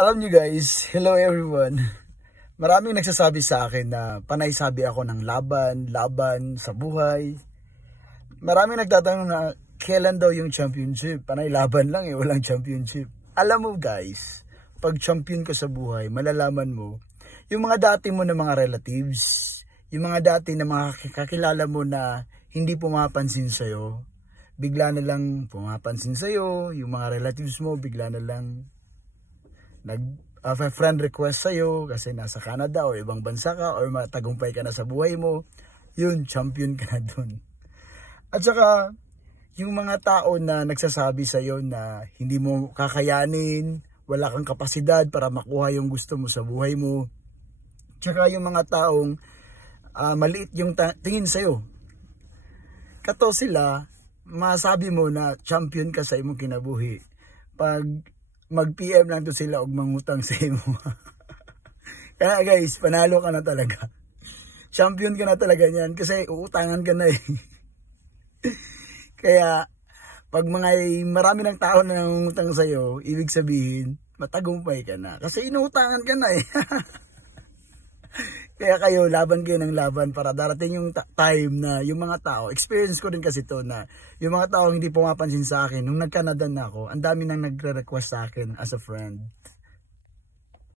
Alam nyo guys, hello everyone. Maraming nagsasabi sa akin na panay sabi ako ng laban sa buhay. Maraming nagtatanong na kailan daw yung championship. Panay laban lang walang championship. Alam mo guys, pag champion ka sa buhay, malalaman mo, yung mga dati mo na mga relatives, yung mga dati na mga kakilala mo na hindi pumapansin sa'yo, bigla na lang pumapansin sa'yo, yung mga relatives mo, bigla na lang friend request sa'yo kasi nasa Canada o ibang bansa ka or matagumpay ka na sa buhay mo, yun, champion ka na dun. At saka, yung mga tao na nagsasabi sa'yo na hindi mo kakayanin, wala kang kapasidad para makuha yung gusto mo sa buhay mo. Tsaka yung mga taong maliit yung tingin sa'yo. Kato sila, masabi mo na champion ka sa imong kinabuhi. Pag mag-PM lang to sila og mangutang sa imo. Kaya guys, panalo ka na talaga. Champion ka na talaga niyan kasi uutangan ka na eh. Kaya pag marami ng tao na nangungutang sa iyo, ibig sabihin matagumpay ka na kasi inuutangan ka na eh. Kaya kayo, laban kayo ng laban para darating yung time na yung mga tao, experience ko din kasi to na yung mga tao hindi pumapansin sa akin, nung nag-Canada na ako, ang dami nang nagre-request sa akin as a friend.